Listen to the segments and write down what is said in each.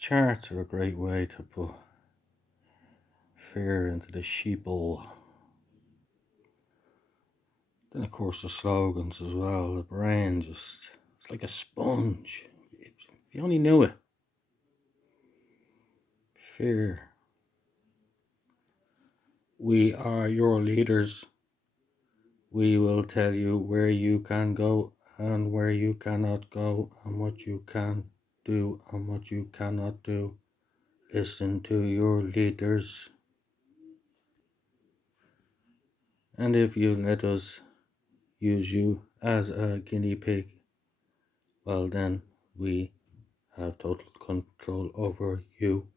Charts are a great way to put fear into the sheeple. Then, of course, the slogans as well. The brain just, it's like a sponge. If you only knew it. Fear. We are your leaders. We will tell you where you can go and where you cannot go and what you can do and what you cannot do. Listen to your leaders. And if you let us use you as a guinea pig, well then we have total control over you.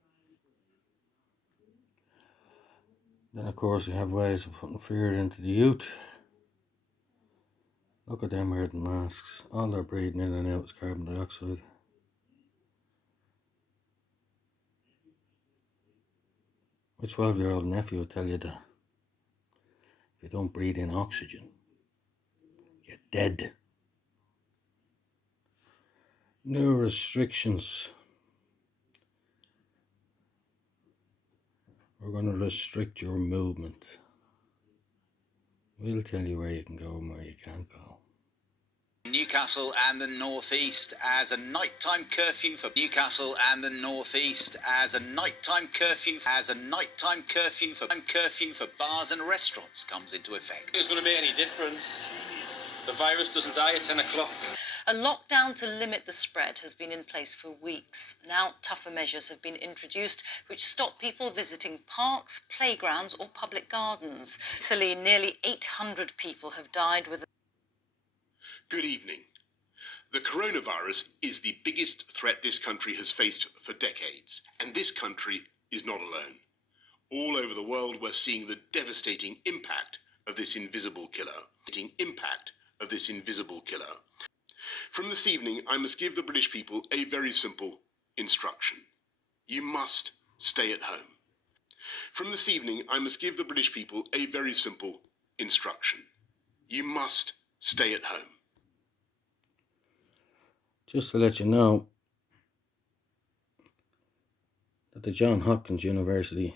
Then of course we have ways of putting fear into the youth. Look at them wearing masks. All they're breathing in and out is carbon dioxide. My 12-year-old nephew will tell you that if you don't breathe in oxygen, you're dead. New restrictions. We're going to restrict your movement. We'll tell you where you can go and where you can't go. Newcastle and the Northeast as a nighttime curfew for Newcastle and the Northeast as a nighttime curfew for bars and restaurants comes into effect. It's going to make any difference. The virus doesn't die at 10 o'clock. A lockdown to limit the spread has been in place for weeks. Now tougher measures have been introduced which stop people visiting parks, playgrounds or public gardens. In Italy, nearly 800 people have died with. Good evening. The coronavirus is the biggest threat this country has faced for decades, and this country is not alone. All over the world, we're seeing the devastating impact of this invisible killer. From this evening, I must give the British people a very simple instruction. You must stay at home. From this evening, I must give the British people a very simple instruction. You must stay at home. Just to let you know that the Johns Hopkins University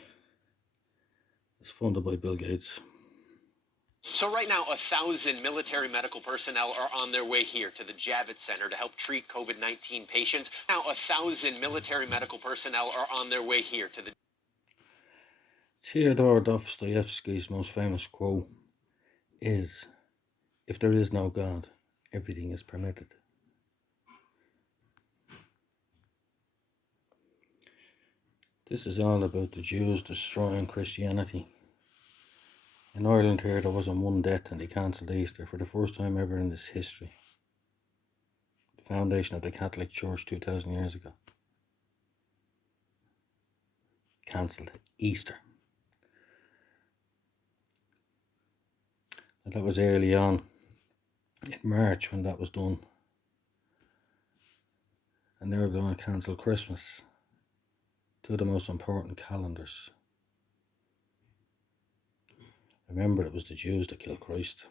is funded by Bill Gates. So right now, 1,000 military medical personnel are on their way here to the Javits Center to help treat COVID-19 patients. Now, 1,000 military medical personnel are on their way here to the... Fyodor Dostoevsky's most famous quote is, "If there is no God, everything is permitted." This is all about the Jews destroying Christianity. In Ireland here, there wasn't one death and they cancelled Easter for the first time ever in this history. The foundation of the Catholic Church 2,000 years ago cancelled Easter. And that was early on in March when that was done. And they were going to cancel Christmas. Two of the most important calendars. Remember, it was the Jews that killed Christ.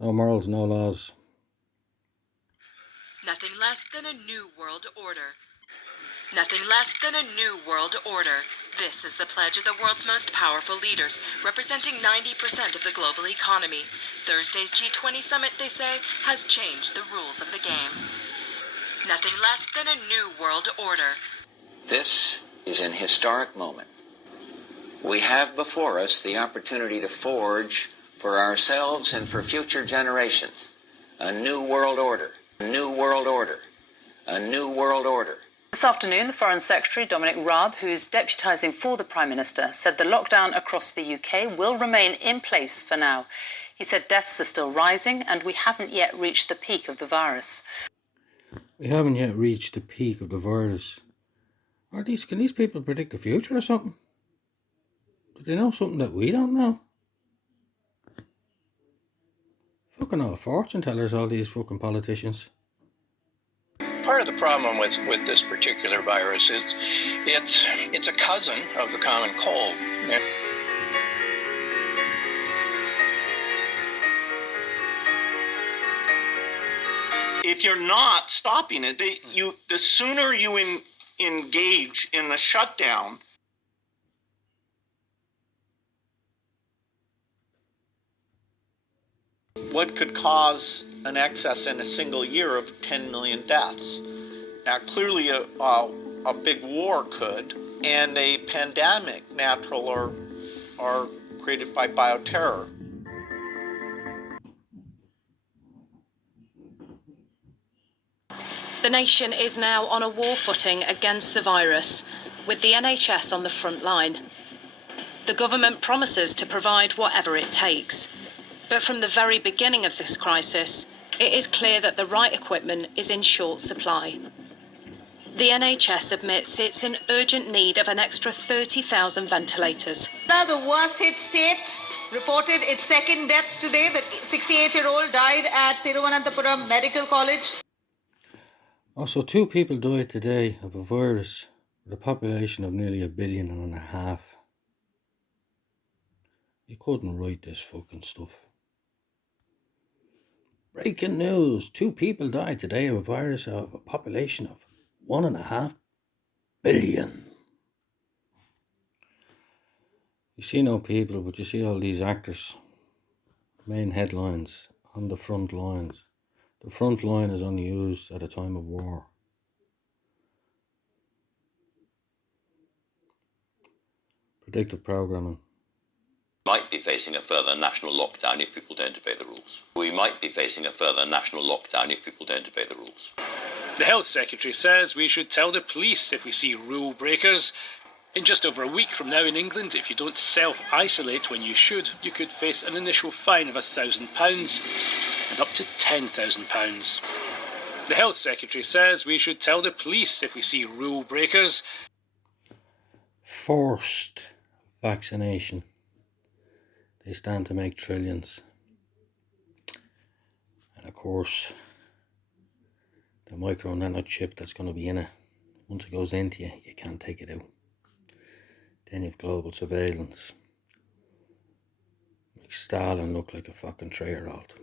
No morals, no laws. Nothing less than a new world order. Nothing less than a new world order. This is the pledge of the world's most powerful leaders, representing 90% of the global economy. Thursday's G20 summit, they say, has changed the rules of the game. Nothing less than a new world order. This is an historic moment. We have before us the opportunity to forge for ourselves and for future generations a new world order, a new world order, a new world order. This afternoon, the Foreign Secretary, Dominic Raab, who's deputising for the Prime Minister, said the lockdown across the UK will remain in place for now. He said deaths are still rising and we haven't yet reached the peak of the virus. We haven't yet reached the peak of the virus. Can these people predict the future or something? Do they know something that we don't know? Fucking all fortune tellers, all these fucking politicians. Part of the problem with this particular virus is it's a cousin of the common cold. If you're not stopping it, the sooner you engage in the shutdown, what could cause an excess in a single year of 10 million deaths? Now, clearly a big war could, and a pandemic, natural or created by bioterror. The nation is now on a war footing against the virus, with the NHS on the front line. The government promises to provide whatever it takes. But from the very beginning of this crisis, it is clear that the right equipment is in short supply. The NHS admits it's in urgent need of an extra 30,000 ventilators. The worst hit state reported its second death today. The 68-year-old died at Thiruvananthapuram Medical College. Also, 2 people died today of a virus with a population of nearly 1.5 billion. You couldn't write this fucking stuff. Breaking news. 2 people died today of a virus of a population of 1.5 billion. You see no people, but you see all these actors. Main headlines on the front lines. The front line is only used at a time of war. Predictive programming. Might be facing a further national lockdown if people don't obey the rules. We might be facing a further national lockdown if people don't obey the rules. The Health Secretary says we should tell the police if we see rule breakers. In just over a week from now in England, if you don't self-isolate when you should, you could face an initial fine of £1,000 and up to £10,000. The Health Secretary says we should tell the police if we see rule breakers. Forced vaccination. They stand to make trillions. And of course, the micro nano chip that's going to be in it, once it goes into you, you can't take it out. Then you have global surveillance. Makes Stalin look like a fucking 3-year-old.